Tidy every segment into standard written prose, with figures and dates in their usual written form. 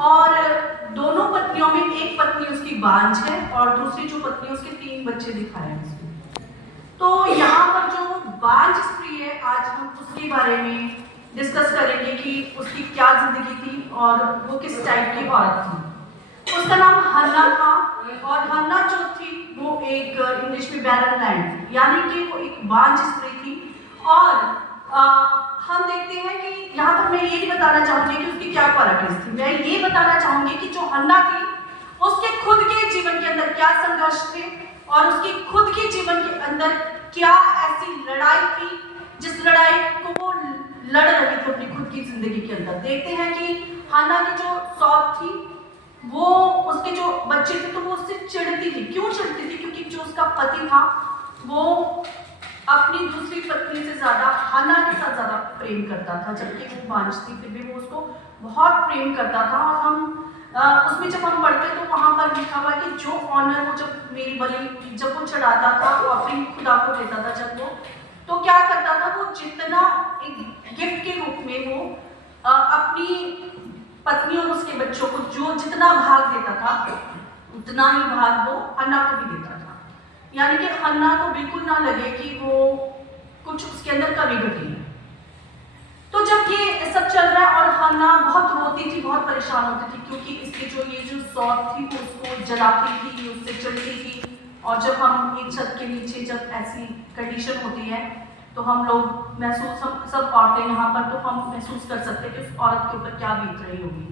और दोनों पत्नियों में एक पत्नी उसकी बांझ है और दूसरी जो पत्नी उसके 3 बच्चे दिखाए हैं उसको। तो यहाँ पर जो बांझ स्त्री है, आज हम उसके बारे में डिस्कस करेंगे कि उसकी क्या जिंदगी थी और वो किस टाइप की औरत थी। उसका नाम हन्ना था और हन्ना जो थी वो एक इंग्लिश में बैरन लैंड, यानी कि वो एक बांझ स्त्री थी। और हम देखते हैं कि यहाँ पर मैं ये नहीं बताना चाहूंगी कि उसकी क्या क्वालिटीज थी, मैं ये बताना चाहूंगी कि जो हन्ना थी उसके खुद के जीवन के अंदर क्या संघर्ष थे और उसकी खुद के जीवन के अंदर क्या ऐसी लड़ाई थी जिस लड़ाई को वो लड़ रही थी अपनी खुद की जिंदगी के अंदर। देखते हैं कि हन्ना की जो सौत थी, वो उसके जो बच्चे थे तो वो उससे चिढ़ती थी। क्यों चिढ़ती थी? क्योंकि जो उसका पति था वो अपनी दूसरी पत्नी से ज्यादा हन्ना के साथ ज्यादा प्रेम करता था, जबकि वो बांझ थी फिर भी वो उसको बहुत प्रेम करता था। और हम उसमें जब हम पढ़ते तो वहां पर लिखा हुआ कि जो ऑनर वो जब मेरी बलि जब वो चढ़ाता था, ऑफरिंग खुदा को देता था जब वो, तो क्या करता था वो जितना एक गिफ्ट के रूप में वो अपनी पत्नी और उसके बच्चों को जो जितना भाग देता था उतना ही भाग वो हन्ना को भी देता था, यानी कि हन्ना को बिल्कुल ना लगे कि वो कुछ उसके अंदर कमी घटी है। तो जब ये सब चल रहा है और हन्ना बहुत रोती थी, बहुत परेशान होती थी, क्योंकि इसकी जो सौत थी वो उसको जलाती थी, उससे चढ़ती थी। और जब हम एक छत के नीचे जब ऐसी कंडीशन होती है तो हम लोग महसूस, हम सब औरतें यहाँ पर तो हम महसूस कर सकते हैं कि उस औरत के ऊपर क्या बीत रही होगी।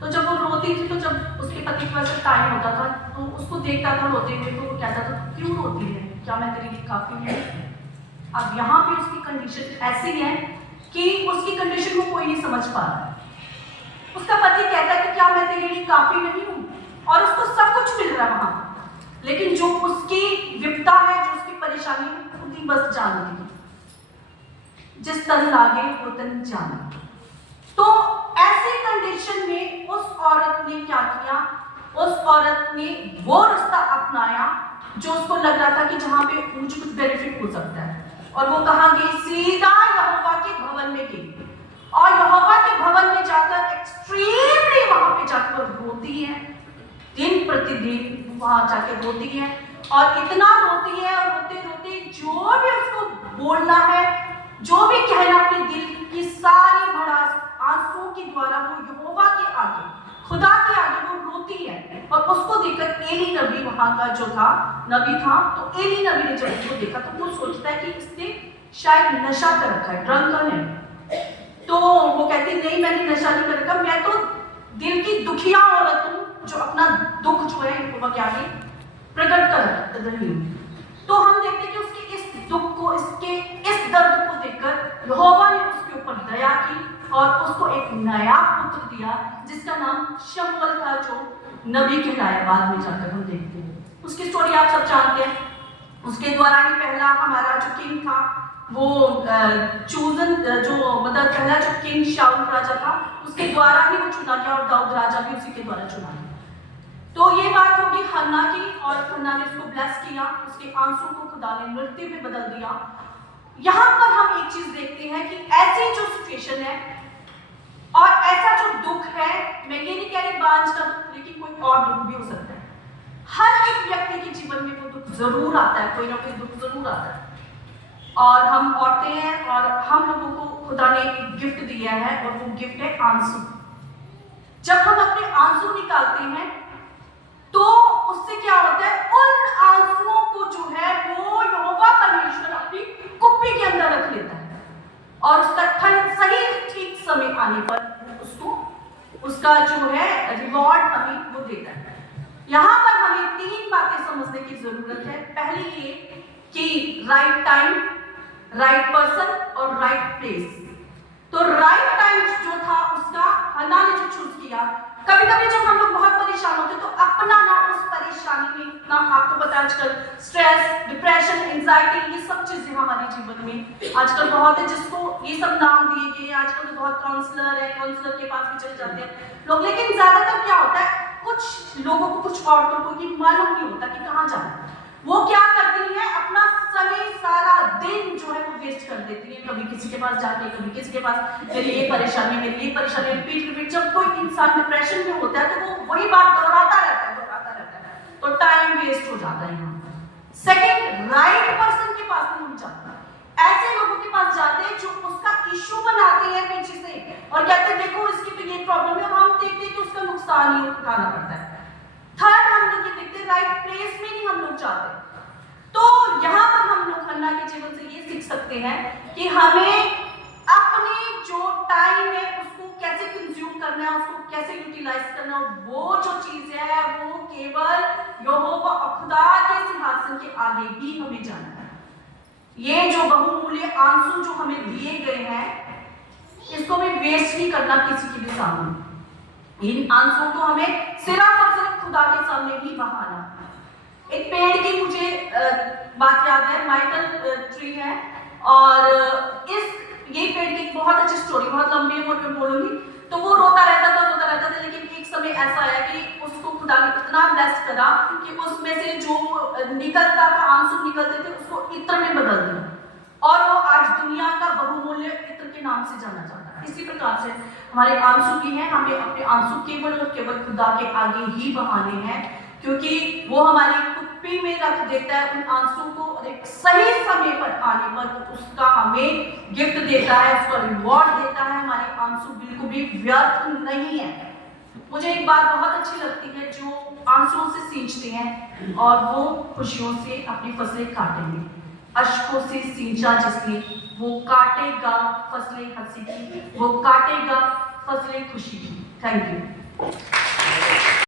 तो जब वो रोती थी तो जब उसके पति के पास टाइम होता था तो उसको देखता था रोते हुए, तो वो कहता था क्यों रोती है, क्या मैं तेरे लिए काफी हूँ? अब यहाँ पे उसकी कंडीशन ऐसी है कि उसकी कंडीशन को कोई नहीं समझ पा रहा। उसका पति कहता है कि क्या मैं तेरे लिए काफी नहीं हूँ, और उसको सब कुछ मिल रहा है वहां, लेकिन जो उसकी विपदा है, जो उसकी परेशानी है, खुद ही बस जानती है। जिस तन लागे वो तन जाने। तो ऐसी कंडीशन में उस औरत ने क्या किया? उस औरत ने वो रास्ता अपनाया जो उसको लग रहा था कि जहां पे मुझे कुछ बेनिफिट हो सकता है, और वो कहां गई? सीधा यहोवा के भवन में गई। और यहोवा के भवन में जाकर एक्सट्रीमली वहां पे जाकर रोती है, दिन प्रतिदिन वहां जाके रोती है, और इतना रोती है और रोते रोते जो भी उसको बोलना है, जो भी कहना अपने दिल की सारी भड़ास आंसू के द्वारा वो यहोवा के आगे, खुदा के आगे वो रोती है। और उसको देखकर एली नबी वहां का जो था नबी था, तो एली नबी ने जब उसको देखा तो वो सोचता है कि इसने शायद नशा कर रखा है, ड्रंकन है। तो वो कहती नहीं, मैंने नशा नहीं कर रखा, मैं तो दिल की दुखिया औरत हूं जो अपना दुख जो है यहोवा के आगे प्रकट कर रही हूं। तो हम देखते हैं कि उसके इस दुख को, इसके इस दर्द को देखकर यहोवा ने उसके ऊपर दया की और उसको एक नया पुत्र दिया जिसका नाम शमूएल था, जो नबी कहलाया। बाद में जाकर हम देखते हैं उसकी स्टोरी आप सब जानते हैं। उसके द्वारा ही पहला हमारा जो किंग था वो चूजन, जो मतलब पहला जो किंग शाऊल राजा था, उसके द्वारा ही वो चुना गया, और दाऊद राजा भी उसी के द्वारा चुना गया। तो ये बात होगी हन्ना की, और हन्ना ने उसको ब्लेस किया, उसके आंसू को खुदा ने नृत्य में बदल दिया। यहाँ पर हम एक चीज देखते हैं कि ऐसी जो सिचुएशन है और ऐसा जो दुख है, मैं ये नहीं कह रही बांझ का दुख, लेकिन कोई और दुख भी हो सकता है। हर एक व्यक्ति के जीवन में वो दुख जरूर आता है, कोई ना कोई दुख जरूर आता है। और हम औरतें हैं और हम लोगों को खुदा ने एक गिफ्ट दिया है, और वो गिफ्ट है आंसू। जब हम अपने आंसू निकालते हैं तो उससे क्या होता है? उन आंसुओं को जो है वो यहोवा परमेश्वर अपनी कुप्पी के अंदर रख लेता है, और उसका सही ठीक समय आने पर उसको उसका जो है रिवॉर्ड हमें वो देता है। यहां पर हमें 3 बातें समझने की जरूरत है। पहली ये कि राइट टाइम, राइट पर्सन और राइट प्लेस। तो राइट टाइम जो था उसका हन्ना ने जो चूज किया। कभी कभी जब हम लोग बहुत परेशान होते तो अपना ना उस परेशानी में इतना, आपको पता है आजकल स्ट्रेस, डिप्रेशन, एंजाइटी, ये सब चीजें हमारे जीवन में आजकल बहुत है, जिसको ये सब नाम दिए गए। आजकल तो बहुत काउंसलर है, काउंसलर के पास भी चले जाते हैं लोग, लेकिन ज्यादातर क्या होता है, कुछ लोगों को, कुछ औरतों को ये मालूम नहीं होता कि कहाँ जाना है। वो क्या करती है? अपना समय सारा दिन जो है वो वेस्ट कर देती है, कभी किसी के पास जाके, कभी किसी के पास, मेरी ये परेशानी, मेरी ये परेशानी, रिपीट। जब कोई इंसान डिप्रेशन में होता है तो वो वही बात दोहराता रहता है, तो टाइम वेस्ट हो जाता है यहाँ पर। सेकंड, राइट पर्सन के पास नहीं हम जाते, ऐसे लोगों के पास जाते हैं जो उसका इश्यू बनाते हैं पीछे से और कहते हैं देखो इसकी तो ये प्रॉब्लम है, और हम देखते हैं कि उसका नुकसान ही उठाना पड़ता है। थर्ड, हम लोग ये देखते हैं राइट प्लेस में नहीं हम लोग जाते। तो यहाँ पर हम लोग खन्ना के जीवन से ये सीख सकते हैं कि हमें अपने जो टाइम है उसको कैसे कंज्यूम करना है, उसको कैसे यूटिलाइज करना है। वो जो चीज है वो केवल यहोवा खुदा के सिंहासन के आगे ही हमें जाना है। ये जो बहुमूल्य आंसू जो हमें दिए गए हैं इसको हमें वेस्ट नहीं करना किसी के भी सामने। इन आंसुओं को हमें सिर्फ और सिर्फ खुदा के सामने ही बहाना। एक पेड़ की मुझे बात याद है, माइटल ट्री है, और ये पेड़ की बहुत अच्छी स्टोरी, बहुत लंबी है, मैं बोलूंगी। तो वो रोता रहता था, लेकिन एक समय ऐसा आया कि उसको खुदा ने इतना ब्लेस करा कि उसमें से जो निकलता था, आंसू निकलते थे, उसको इत्र में बदल दिया और वो आज दुनिया का बहुमूल्य इत्र के नाम से जाना जाता है। इसी प्रकार से हमारे आंसू की है, हमें अपने आंसू केवल और केवल खुदा के आगे ही बहाने हैं, क्योंकि वो हमारी कुप्पी में रख देता है उन आंसू को, और एक सही समय पर आने पर उसका हमें गिफ्ट देता है, उसका रिवॉर्ड देता है। हमारे आंसू बिल्कुल भी व्यर्थ नहीं है। मुझे एक बात बहुत अच्छी लगती है, जो आंसुओं से सींचते हैं और वो खुशियों से अपनी फसलें काटेंगे। अश्कों से सींचा जिसने वो काटेगा फसलें हंसी की, वो काटेगा फसलें खुशी की। Thank you.